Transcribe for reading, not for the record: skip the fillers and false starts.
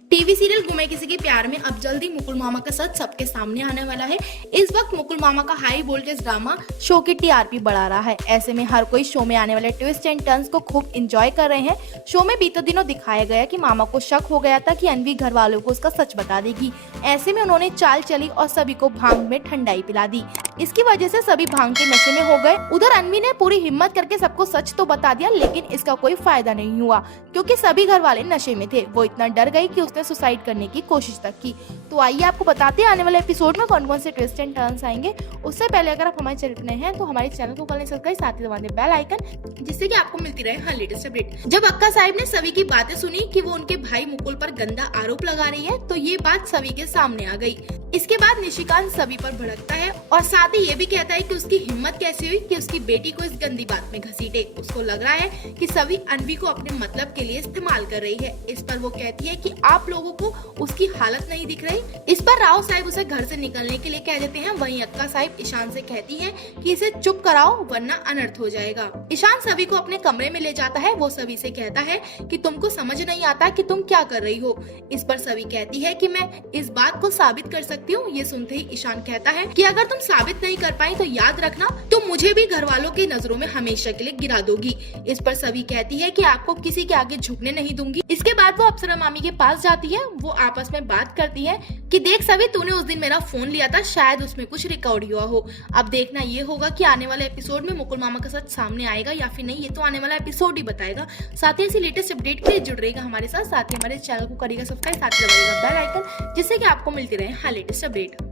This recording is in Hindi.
टीवी सीरियल गुमे किसी के प्यार में अब जल्दी मुकुल मामा का सच सबके सामने आने वाला है। इस वक्त मुकुल मामा का हाई वोल्टेज ड्रामा शो की टीआरपी बढ़ा रहा है। ऐसे में हर कोई शो में आने वाले ट्विस्ट एंड टर्न्स को खूब एंजॉय कर रहे हैं। शो में बीते दिनों दिखाया गया कि मामा को शक हो गया था कि अनवी घर वालों को उसका सच बता देगी। ऐसे में उन्होंने चाल चली और सभी को भांग में ठंडाई पिला दी। इसकी वजह से सभी भांग के नशे में हो गए। उधर अनवी ने पूरी हिम्मत करके सबको सच तो बता दिया, लेकिन इसका कोई फायदा नहीं हुआ क्योंकि सभी घर वाले नशे में थे। वो इतना डर गई कि उसने सुसाइड करने की कोशिश तक की। तो आइए आपको बताते हैं आने वाले एपिसोड में कौन कौन से ट्विस्ट एंड टर्न्स आएंगे। उससे पहले अगर आप हमारे चैनल पर नए हैं तो हमारे चैनल को कर लें सब्सक्राइब, साथ ही दबा दें बेल आइकन, जिससे कि आपको मिलती रहे हर लेटेस्ट अपडेट। जब अक्का साहिब ने सभी की बातें सुनी कि वो उनके भाई मुकुल पर गंदा आरोप लगा रही है, तो ये बात सभी के सामने आ गई। इसके बाद निशिकांत सभी पर भड़कता है और साथ ही ये भी कहता है कि उसकी हिम्मत कैसे हुई कि उसकी बेटी को इस गंदी बात में घसीटे। उसको लग रहा है कि सभी अनवी को अपने मतलब के लिए इस्तेमाल कर रही है। इस पर वो कहती है कि आप लोगों को उसकी हालत नहीं दिख रही। इस पर राव साहिब उसे घर से निकलने के लिए कह देते हैं। वहीं अक्का साहिब ईशान से कहती है कि इसे चुप कराओ वरना अनर्थ हो जाएगा। ईशान सभी को अपने कमरे में ले जाता है। वो सभी से कहता है कि तुमको समझ नहीं आता कि तुम क्या कर रही हो। इस पर सभी कहती है कि मैं इस बात को साबित कर सकती हूँ। ये सुनते ही ईशान कहता है कि अगर तुम साबित नहीं कर पाई तो याद रखना तुम मुझे भी घर वालों की नजरों में हमेशा के लिए गिरा दोगी। इस पर सभी कहती है कि आपको किसी के आगे झुकने नहीं दूंगी। इसके बाद वो अप्सरा मामी के पास जाती है। वो आपस में बात करती है कि देख सभी, तूने उस दिन मेरा फोन लिया था, शायद उसमें कुछ रिकॉर्ड हुआ हो। अब देखना ये होगा कि आने वाले एपिसोड में मुकुल मामा का सच सामने आएगा या फिर नहीं। ये तो आने वाला एपिसोड ही बताएगा। साथ ही ऐसी लेटेस्ट अपडेट के लिए जुड़ रहेगा हमारे साथ ही हमारे चैनल को करेगा सब्सक्राइब, साथ ही दबाइएगा बेल आइकन, जिससे कि आपको मिलती रहे हर लेटेस्ट अपडेट।